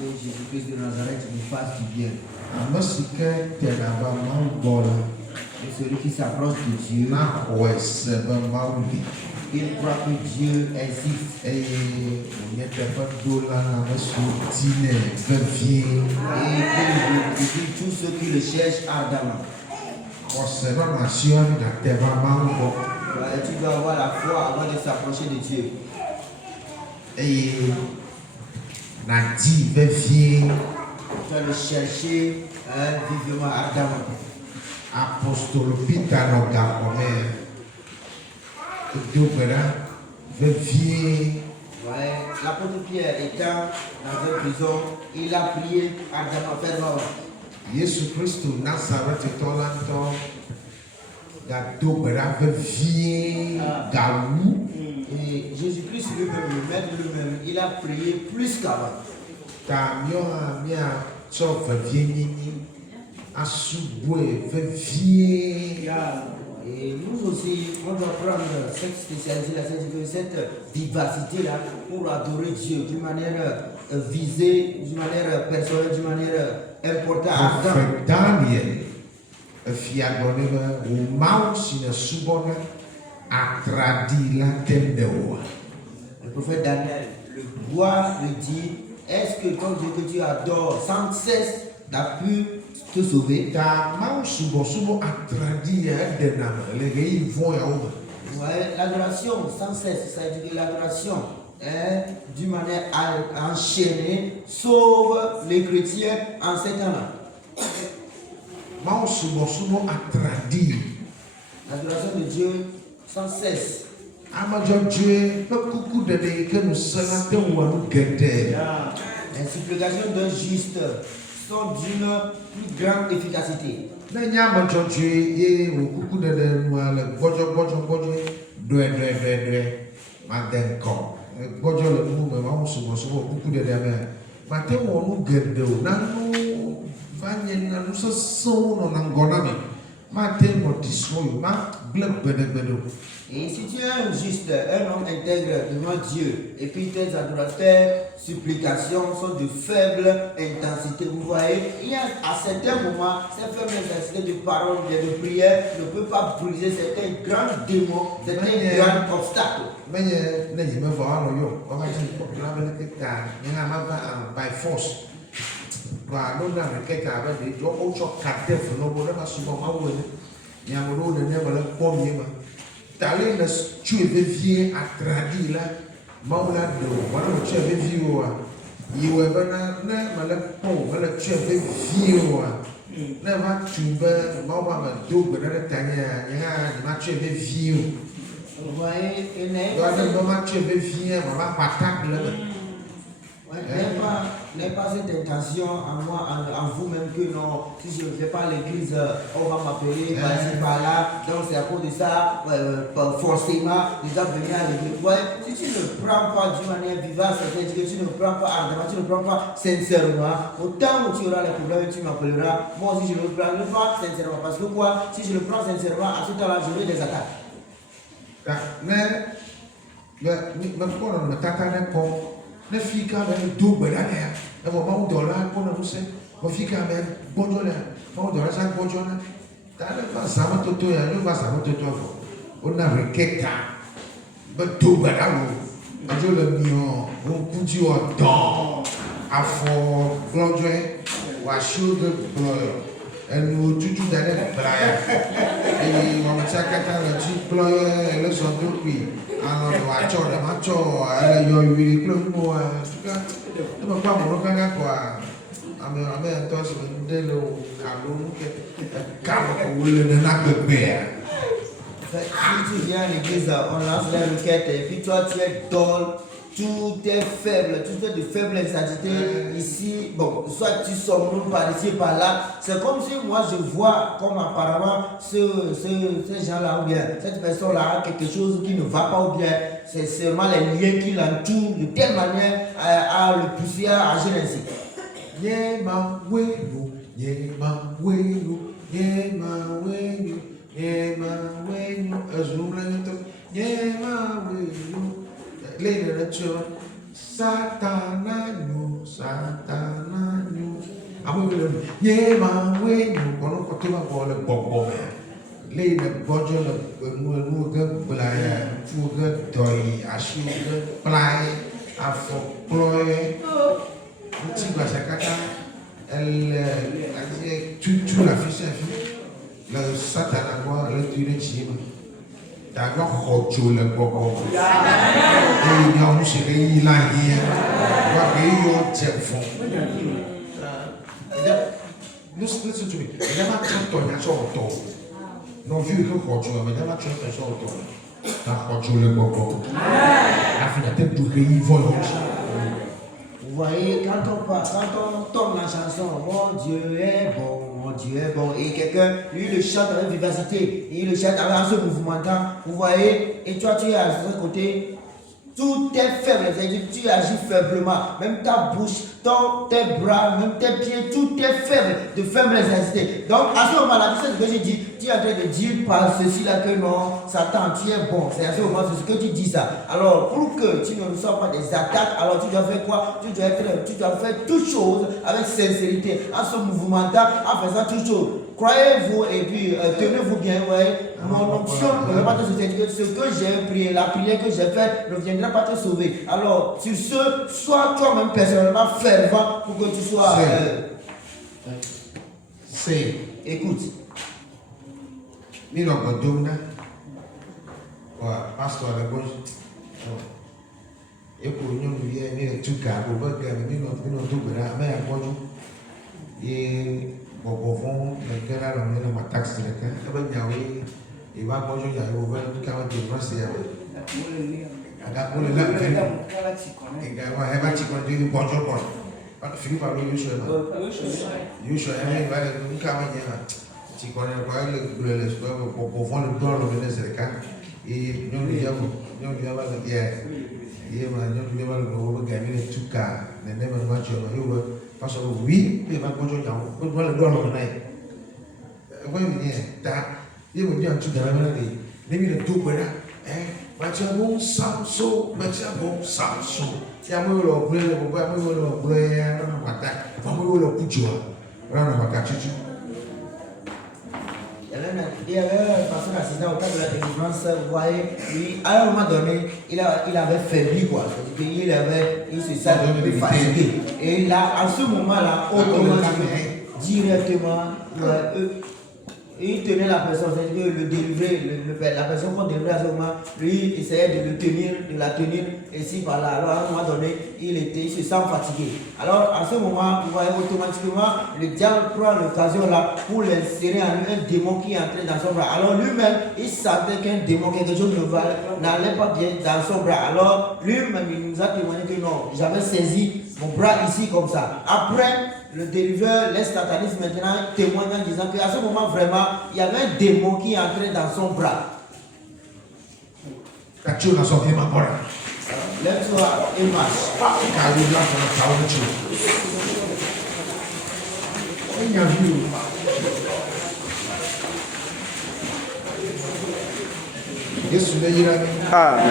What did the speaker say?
que Jésus-Christ de Nazareth nous fasse du bien. Et celui qui s'approche de Dieu, il croit que Dieu existe. Et tous ceux qui le cherchent ardemment. Tu dois avoir la foi avant de s'approcher de Dieu. Et tu dois le chercher vivement, ardemment. Apostole Peter l'apôtre Pierre étant dans une prison, il a prié ardemment, fermement. Jésus Christ Nazareth et Jésus-Christ lui-même, le maître lui-même, il a prié plus qu'avant. Et nous aussi, on doit prendre cette spécialisation, cette vivacité-là pour adorer Dieu d'une manière visée, d'une manière personnelle, d'une manière importante. Le prophète Daniel, le roi le dit, est-ce que ton Dieu que tu adores sans cesse n'a pu te sauver? L'adoration sans cesse, c'est-à-dire que l'adoration d'une manière enchaînée sauve les chrétiens en ces temps-là. L'adoration de Dieu sans cesse. Les supplications d'un juste sont d'une plus grande efficacité. Et si tu es un juste, un homme intègre devant Dieu, et puis tes adorateurs, supplications sont de faible intensité, vous voyez, il y a à certains moments, cette faible intensité de parole, de prière ne peut pas briser certains grands démons, certains grands obstacles. By force. Tu es vieux à traduire là, Maula de voilà tu es vieux you ever tu es vieux never tu veux Mawa do better tanya ma tu es vieux. Vous voyez, il n'est pas cette intention en moi, en vous-même que non, si je ne fais pas l'église, on va m'appeler par-ci par-là, donc c'est à cause de ça, forcément, les gens venir à l'église. Ouais, si tu ne prends pas d'une manière vivace, c'est-à-dire que tu ne prends pas ardemment, tu ne prends pas sincèrement, autant où tu auras les problèmes, tu m'appelleras. Moi aussi, je ne le prends pas sincèrement, parce que quoi, si je le prends sincèrement, à ce temps-là, j'aurai des attaques. Mais ne fica même double là ne va pas au dollar pour nous c'est va fica même bon dollar pas dollar ça bon dollar t'as le pas ça va tout ya nous va ça va tout on a requête ba double là on je le mio on coutu au temps à fort glondre wa sugar blow et nous tout d'aller la playa et on me ça quand le tu blow le son de lui alors on va chorer macho elle yo lui club moi suka tu pas mon kanga quoi ame toi c'est de le calou que calou pour le na bébé. Si tu viens à l'église, on lance la requête et puis toi tu es dol, tout est faible, tout est de faible intensité. Ici, bon, soit tu sombres par ici par là. C'est comme si moi je vois comme apparemment ces gens-là ou bien cette personne-là a quelque chose qui ne va pas ou bien c'est seulement les liens qui l'entourent de telle manière à le pousser à agir ainsi. Yema wenu, yema wenu, yema wenu. Yema wenu, azulento, yema wenu, later the church, Satana no, Satana amu le ye ma we no kono ko tema ko le bobo me le ne bojo le nu ge blaya fu ge doi ashi ge plai afo ploye ti gba sakata elle a dit tu la fiche le satana quoi le tu le chima ta go khocho le bobo e ni amu se ge ila ye wa ge yo chefo listen to me never can't on that sort of no view que khocho mais never can't on sort of ta khocho le bobo a fait la tête du rei volonté. Vous voyez, quand on tourne la chanson, mon Dieu est bon, et quelqu'un, lui, le chante avec vivacité, et il le chante avec ce mouvementant, vous voyez, et toi, tu es à ce côté, tout est faible, c'est-à-dire tu agis faiblement, même ta bouche, tes bras, même tes pieds, tout est faible, de faible intensité. Donc, à ce moment-là, tu sais ce que j'ai dit, tu es en train de dire par ceci-là que non, Satan, tu es bon, c'est à ce moment, c'est ce que tu dis ça. Alors, pour que tu ne reçoives pas des attaques, alors tu dois faire quoi? Tu dois faire toutes choses avec sincérité, en se mouvementant, en faisant toutes choses. Croyez-vous et puis tenez-vous bien, ouais. Mon onction ne va pas te sauver. Ce que j'ai prié, la prière que j'ai faite ne viendra pas te sauver. Alors, sur ce, sois toi-même personnellement fervent pour que tu sois. C'est. Écoute. Mino Godona. Pasteur à la gauche. Et pour nous, nous y est, tout cas, pour voir que nous tout bien, mais à quoi et bon, le gars là, on est dans ma taxe de l'école. Il va manger, il va ouvrir le cas de France. Il va pour le lac. Il va dire bonjour. Philippe a eu chaud. Il va le cas tu connais quoi le pour voir le don le Sénégal et nous lui avons la guerre. Il va le gagner tout cas. Ne même pas tu vas parce que oui, il va manger on doit le don le nez. Oui, il va dire tout dans la maladie. Les le tout voilà. Mathieu bon Samson. Si à moi le bleu, le bois, moi le bleu, on va attaquer. Moi le coup de joie. On va catcher. Il y avait un pasteur assistant au cadre de la délivrance, vous voyez, lui, à un moment donné, il avait faibli, quoi. Il se sentait fatigué. Et là, à ce moment-là, automatiquement, directement, il tenait la personne, c'est-à-dire le délivrer, la personne qu'on délivrait à ce moment, lui, il essayait de la tenir, ici, par là. Alors, à un moment donné, il se sent fatigué. Alors, à ce moment, vous voyez, automatiquement, le diable prend l'occasion là pour l'insérer en lui un démon qui est entré dans son bras. Alors, lui-même, il sentait qu'un démon, quelque chose n'allait pas bien dans son bras. Alors, lui-même, il nous a témoigné que non, j'avais saisi mon bras ici comme ça. Après, le délivreur, les satanistes maintenant témoignent en disant qu'à ce moment vraiment, il y avait un démon qui est entré dans son bras. Lève-toi et marche. Amen.